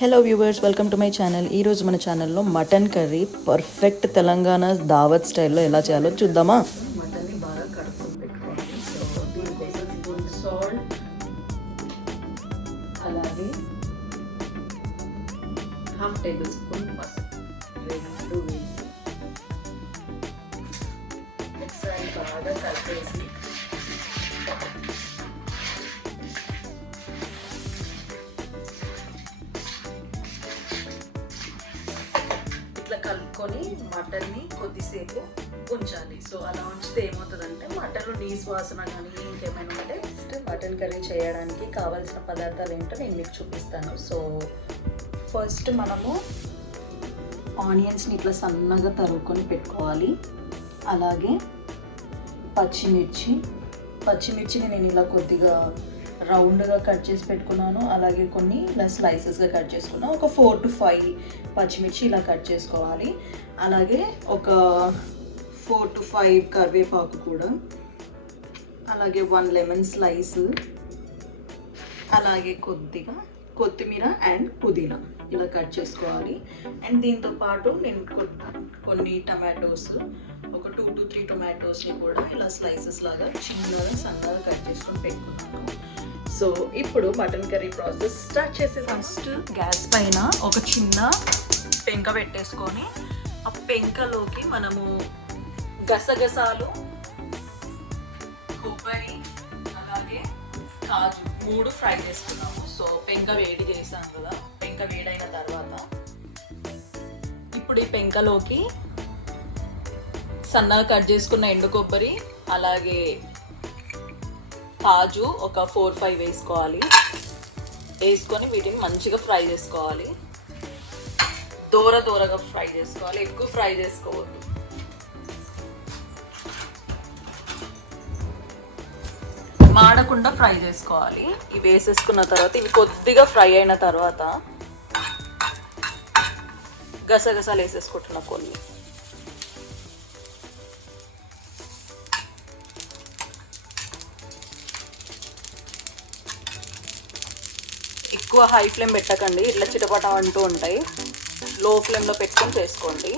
Hello viewers, welcome to my channel. ఈరోజు మన ఛానల్లో మటన్ కర్రీ పర్ఫెక్ట్ తెలంగాణ దావత్ స్టైల్లో ఎలా చేయాలో చూద్దామా. మటన్ని బాగా కడుక్కొని పెట్టుకోవాలి. సో దీనికోసం స్పూన్ సాల్ట్, అలాగే హాఫ్ టేబుల్ స్పూన్ పసుపు రెండు వేసి ఒకసారి బాగా కలిపేసి ఇట్లా కలుపుకొని మటన్ని కొద్దిసేపు ఉంచాలి. సో అలా ఉంచితే ఏమవుతుందంటే మటన్లో నీసు వాసన కానీ ఇంకేమైనా ఉంటే మటన్ కర్రీ చేయడానికి కావాల్సిన పదార్థాలు ఏంటో నేను మీకు చూపిస్తాను. సో ఫస్ట్ మనము ఆనియన్స్ని ఇట్లా సన్నగా తరుక్కొని పెట్టుకోవాలి. అలాగే పచ్చిమిర్చిని నేను ఇలా కొద్దిగా రౌండ్గా కట్ చేసి పెట్టుకున్నాను. అలాగే కొన్ని ఇలా స్లైసెస్గా కట్ చేసుకున్నాను. ఒక 4 to 5 పచ్చిమిర్చి ఇలా కట్ చేసుకోవాలి. అలాగే ఒక 4 to 5 కరివేపాకు కూడా, అలాగే 1 లెమన్ స్లైస్, అలాగే కొద్దిగా కొత్తిమీర అండ్ పుదీనా ఇలా కట్ చేసుకోవాలి. అండ్ దీంతో పాటు నేను కొన్ని టమాటోస్, ఒక 2 to 3 టొమాటోస్ని కూడా ఇలా స్లైసెస్ లాగా చిన్నగా సన్నగా కట్ చేసుకొని పెట్టుకున్నాను. సో ఇప్పుడు మటన్ కర్రీ ప్రాసెస్ స్టార్ట్ చేసే ఫస్ట్ గ్యాస్ పైన ఒక చిన్న పెంక పెట్టేసుకొని ఆ పెంకలోకి మనము గసగసాలు, కొబ్బరి, అలాగే కాజు 3 ఫ్రై చేసుకున్నాము. సో పెంక వేడి చేసాం కదా, పెంక వేడైన తర్వాత ఇప్పుడు ఈ పెంకలోకి సన్నగా కట్ చేసుకున్న ఎండు కొబ్బరి, అలాగే కాజు ఒక 4-5 వేసుకోవాలి. వేసుకొని వీటిని మంచిగా ఫ్రై చేసుకోవాలి. దూరగా ఫ్రై చేసుకోవాలి, ఎక్కువ ఫ్రై చేసుకోవద్దు. మాడకుండా ఫ్రై చేసుకోవాలి. ఇవి వేసేసుకున్న తర్వాత ఇవి కొద్దిగా ఫ్రై అయిన తర్వాత గసగసాలు వేసేసుకుంటున్నా కొన్ని. ఎక్కువ హై ఫ్లేమ్ పెట్టకండి, ఇట్లా చిటపట అంటూ ఉంటాయి. లో ఫ్లేమ్లో పెట్టుకొని చేసుకోండి.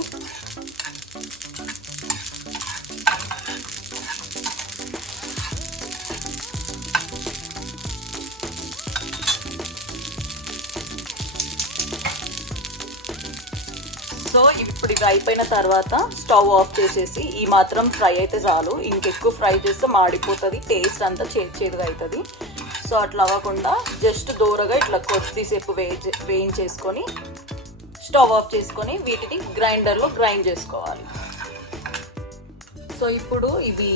సో ఇప్పుడు ఇవి అయిపోయిన తర్వాత స్టవ్ ఆఫ్ చేసేసి ఈ మాత్రం ఫ్రై అయితే చాలు. ఇంకెక్కువ ఫ్రై చేస్తే మాడిపోతుంది, టేస్ట్ అంతా చేదుగా అవుతుంది. సో అట్లా అవ్వకుండా జస్ట్ దూరగా ఇట్లా కొద్దిసేపు వేయించేసుకొని స్టవ్ ఆఫ్ చేసుకొని వీటిని గ్రైండర్లో గ్రైండ్ చేసుకోవాలి. సో ఇప్పుడు ఇవి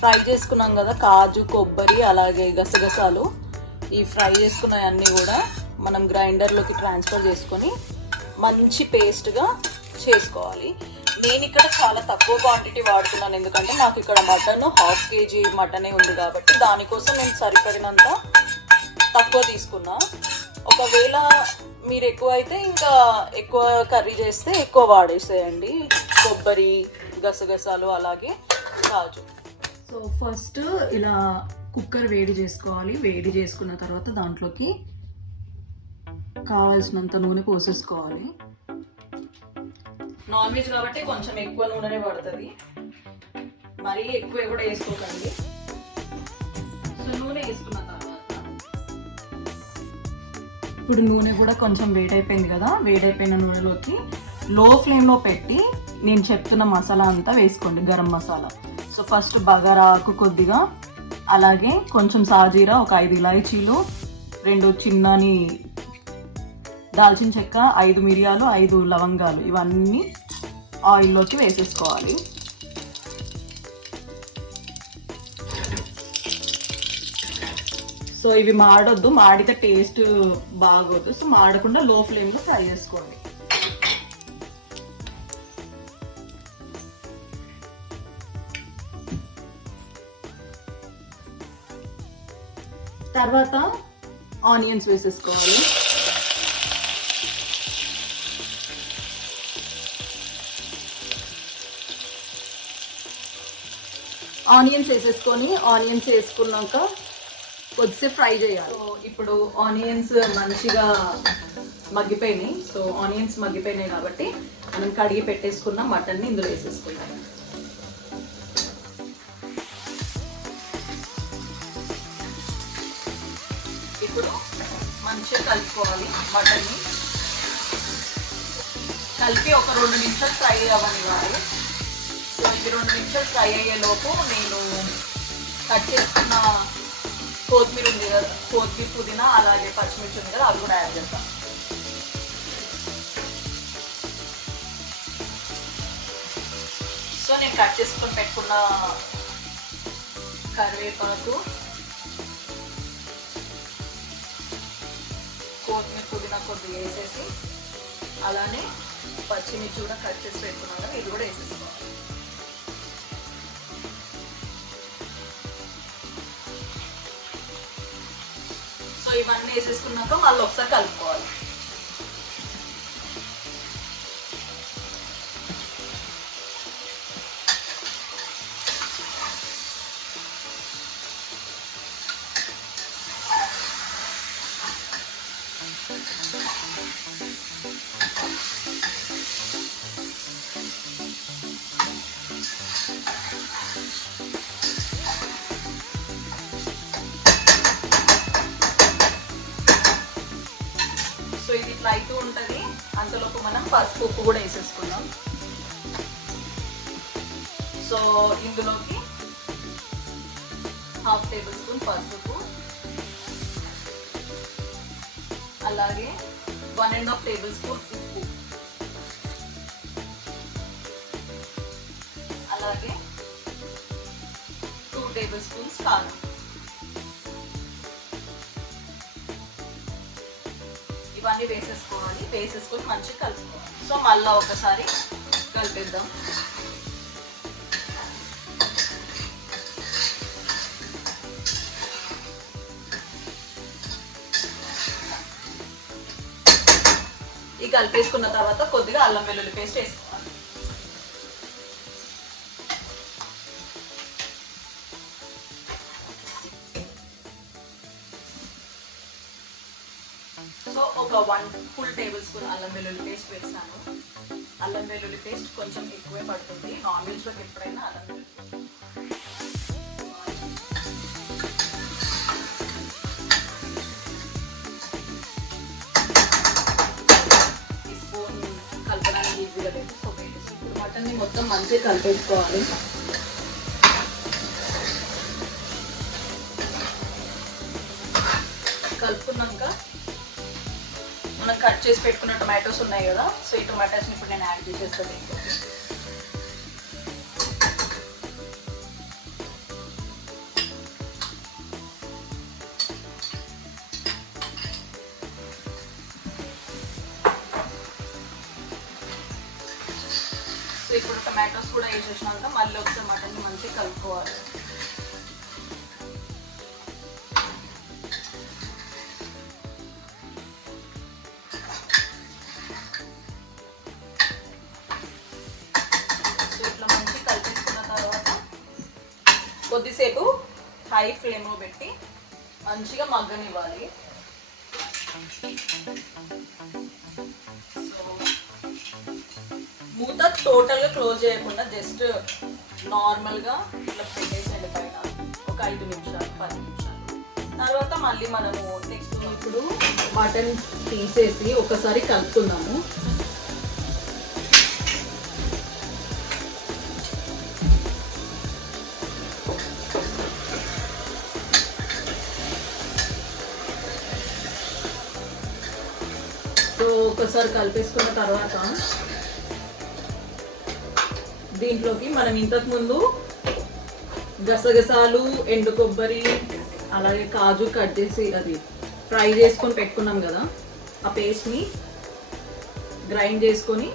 ఫ్రై చేసుకున్నాం కదా, కాజు, కొబ్బరి, అలాగే గసగసాలు, ఈ ఫ్రై చేసుకున్నవన్నీ కూడా మనం గ్రైండర్లోకి ట్రాన్స్ఫర్ చేసుకొని మంచి పేస్ట్గా చేసుకోవాలి. నేను ఇక్కడ చాలా తక్కువ క్వాంటిటీ వాడుతున్నాను, ఎందుకంటే నాకు ఇక్కడ మటన్ 1/2 kg మటనే ఉంది కాబట్టి దానికోసం నేను సరిపడినంత తక్కువ తీసుకున్నా. ఒకవేళ మీరు ఎక్కువ అయితే ఇంకా ఎక్కువ కర్రీ చేస్తే ఎక్కువ వాడేసేయండి, కొబ్బరి, గసగసాలు, అలాగే కాజు. సో ఫస్ట్ ఇలా కుక్కర్ వేడి చేసుకోవాలి. వేడి చేసుకున్న తర్వాత దాంట్లోకి కావాల్సినంత నూనె పోసేసుకోవాలి. నాన్ వెజ్ కాబట్టి కొంచెం ఎక్కువ నూనెనే పడుతుంది, మరీ ఎక్కువ కూడా వేసుకోకండి. సో నూనె వేసుకున్న తర్వాత ఇప్పుడు నూనె కూడా కొంచెం వేడైపోయింది కదా, వేడైపోయిన నూనెలోకి లో ఫ్లేమ్లో పెట్టి నేను చెప్తున్న మసాలా అంతా వేసుకోండి, గరం మసాలా. సో ఫస్ట్ బగారాకు కొద్దిగా, అలాగే కొంచెం సాజీరా, ఒక 5 ఇలాచీలు, 2 చిన్నని దాల్చిన చెక్క, 5 మిరియాలు, 5 లవంగాలు, ఇవన్నీ ఆయిల్లోకి వేసేసుకోవాలి. సో ఇవి మాడొద్దు, మాడితే టేస్ట్ బాగోదు. సో మాడకుండా లో ఫ్లేమ్లో ఫ్రై చేసుకోండి. తర్వాత ఆనియన్స్ వేసేసుకోవాలి. ఆనియన్స్ వేసుకున్నాక కొద్దిసేపు ఫ్రై చేయాలి. సో ఇప్పుడు ఆనియన్స్ మంచిగా మగ్గిపోయినాయి. సో ఆనియన్స్ మగ్గిపోయినాయి కాబట్టి మనం కడిగి పెట్టేసుకున్న మటన్ని ఇందులో వేసేసుకుందాం. ఇప్పుడు మంచిగా కలుపుకోవాలి. మటన్ని కలిపి ఒక 2 నిమిషాలు ఫ్రై అవ్వనివ్వాలి. సో ఇది 2 నిమిషాలు ఫ్రై అయ్యేలోపు నేను కట్ చేసుకున్న కొత్తిమీర ఉంది కదా, కొత్తిమీర, పుదీనా, అలాగే పచ్చిమిర్చి ఉంది కదా, అవి కూడా యాడ్ చేస్తాం. సో నేను కట్ చేసుకొని పెట్టుకున్న కరివేపాకు, కొత్తిమీర, పుదీనా కొద్దిగా వేసేసి, అలానే పచ్చిమిర్చి కూడా కట్ చేసి పెట్టుకున్నాం కదా, ఇది కూడా వేసేసుకోవాలి. సో ఇవన్నీ వేసేసుకున్నాక మళ్ళీ ఒకసారి కలుపుకోవాలి. సో ఇది ఇట్లా అవుతూ ఉంటుంది. అంతలోపు మనం పసుపు, ఉప్పు కూడా వేసేసుకుందాం. సో ఇందులోకి 1/2 టేబుల్ స్పూన్ పసుపు, అలాగే 1.5 టేబుల్ స్పూన్ ఉప్పు, అలాగే 2 టేబుల్ స్పూన్స్ కారం. ఇవన్నీ వేసేసుకోవాలి. వేసేసుకొని మంచిగా కలుపుకోవాలి. సో మళ్ళీ ఒకసారి కలిపేద్దాం. ఈ కలిపేసుకున్న తర్వాత కొద్దిగా అల్లం వెల్లుల్లి పేస్ట్ వేసుకోవాలి. సో ఒక 1 ఫుల్ టేబుల్ స్పూన్ అల్లం వెల్లుల్లి పేస్ట్ వేస్తాను. అల్లం వెల్లుల్లి పేస్ట్ కొంచెం ఎక్కువే పడుతుంది. నాన్ వెజ్లోకి ఎప్పుడైనా అల్లం వెల్లుల్లి ఈ స్పూన్ కలపడానికి ఈజీగా వేసుకోవాలి. ఇప్పుడు మటన్ని మొత్తం మంచిగా కలిపేసుకోవాలి. కలుపుకున్నాక మనం కట్ చేసి పెట్టుకున్న టొమాటోస్ ఉన్నాయి కదా, సో ఈ టొమాటోస్ని ఇప్పుడు నేను యాడ్ చేసేస్తాను ఇంకోటి. సో ఇప్పుడు టొమాటోస్ కూడా వేసేసినాక మళ్ళీ ఒకసారి మటన్ని మంచిగా కలుపుకోవాలి. కొద్దిసేపు హై ఫ్లేమ్లో పెట్టి మంచిగా మగ్గనివ్వాలి. సో మూత టోటల్గా క్లోజ్ చేయకుండా జస్ట్ నార్మల్గా ఇట్లా పెట్టేసేయండి పైన ఒక 5 నిమిషాలు 10 నిమిషాలు. తర్వాత మళ్ళీ మనము నెక్స్ట్ ఇప్పుడు మటన్ తీసేసి ఒకసారి కలుపుతున్నాము. సో ఒకసారి కలిపేసుకున్న తర్వాత దీంట్లోకి మనం ఇంతకుముందు గసగసాలు, ఎండు కొబ్బరి, అలాగే కాజు కట్ చేసి అది ఫ్రై చేసుకొని పెట్టుకున్నాం కదా, ఆ పేస్ట్ని గ్రైండ్ చేసుకొని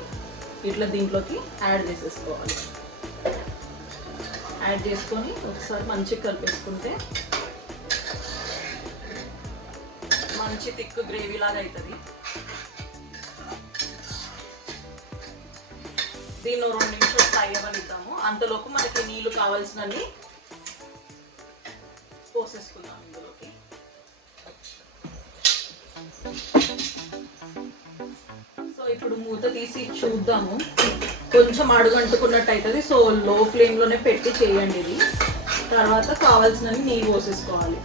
ఇట్లా దీంట్లోకి యాడ్ చేసేసుకోవాలి. యాడ్ చేసుకొని ఒకసారి మంచిగా కలిపేసుకుంటే మంచి థిక్ గ్రేవీ లాగా అవుతుంది. దీన్ని 2 నిమిషాలు ఫ్రై అవ్వనిద్దాము. అంతలోపు మనకి నీళ్ళు కావాల్సినవి పోసేసుకుందాం ఇందులోకి. ఇప్పుడు మూత తీసి చూద్దాము. కొంచెం అడుగు అంటుకున్నట్టు అవుతుంది. సో లో ఫ్లేమ్లోనే పెట్టి చేయండి ఇది. తర్వాత కావాల్సినవి నీళ్ళు పోసేసుకోవాలి.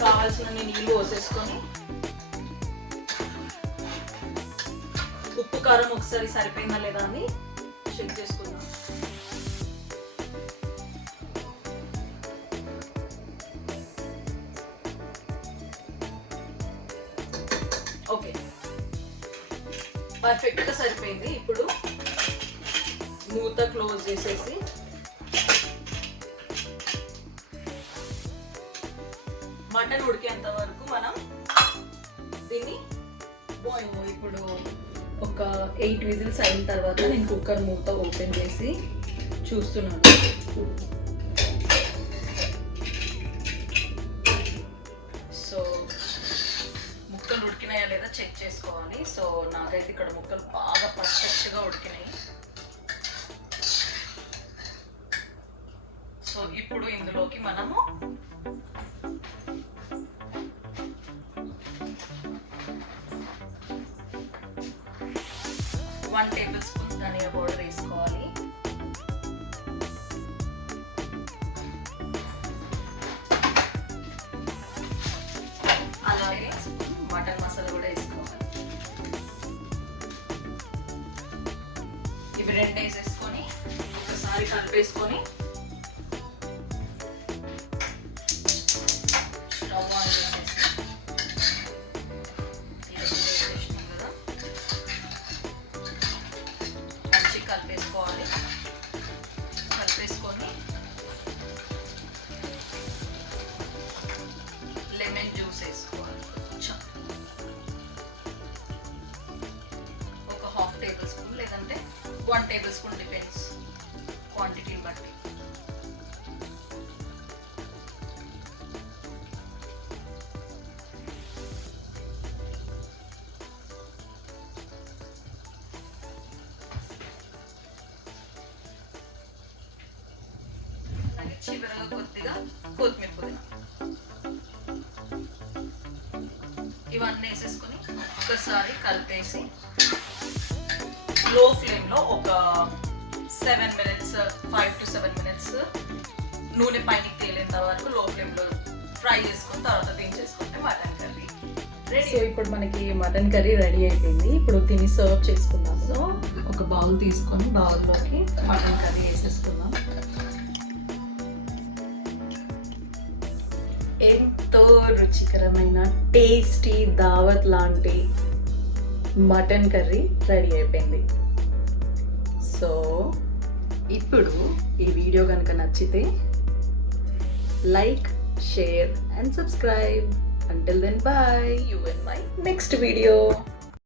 కావాల్సినన్ని నీళ్ళు పోసేసుకొని ఉప్పు కారం ఒకసారి సరిపోయిందా లేదా అని చెక్ చేసుకుందాం. ఓకే, పర్ఫెక్ట్గా సరిపోయింది. ఇప్పుడు మూత క్లోజ్ చేసేసి మటన్ ఉడికేంత వరకు మనం దీన్ని ఇప్పుడు ఒక 8 విజిల్స్ అయిన తర్వాత నేను కుక్కర్ మూత ఓపెన్ చేసి చూస్తున్నాను. సో ముక్కలు ఉడికినాయా లేదా చెక్ చేసుకోవాలి. సో నాకైతే ఇక్కడ ముక్కలు బాగా పర్ఫెక్ట్గా ఉడికినాయి. సో ఇప్పుడు ఇందులోకి మనము వన్ టేబుల్ స్పూన్ ధనియా పౌడర్ వేసుకోవాలి. అలాగే మటన్ మసాలా కూడా వేసుకోవాలి. ఇవి రెండు వేసేసుకొని ఒకసారి కలిపేసుకొని స్టవ్ ఆన్ చేసేసి వేసేసినాం కదా, మంచిగా కలిపేసుకోవాలి. కలిపేసుకొని లెమన్ జ్యూస్ వేసుకోవాలి. కొంచెం ఒక హాఫ్ టేబుల్ స్పూన్ లేదంటే 1 టేబుల్ స్పూన్, డిపెండ్స్ క్వాంటిటీని బట్టి. చివరగా కొద్దిగా కొత్తిమీర పుదీనా ఇవన్నీ వేసేసుకొని ఒకసారి కలిపేసి లో ఫ్లేమ్లో ఒక 7 మినిట్స్ 5 to 7 మినిట్స్ నూనె పైకి తేలేంత వరకు లో ఫ్లేమ్లో ఫ్రై చేసుకుని తర్వాత దించేసుకుంటే మటన్ కర్రీ రెడీ. సో ఇప్పుడు మనకి మటన్ కర్రీ రెడీ అయిపోయింది. ఇప్పుడు దీన్ని సర్వ్ చేసుకుందాం. సో ఒక బౌల్ తీసుకొని బౌల్లోకి మటన్ కర్రీ వేసేసుకుందాం. ఎంతో రుచికరమైన టేస్టీ దావత్ లాంటి మటన్ కర్రీ రెడీ అయిపోయింది. సో ఇప్పుడు ఈ వీడియో కనుక నచ్చితే like, share and subscribe. Until then, bye. You in my next video.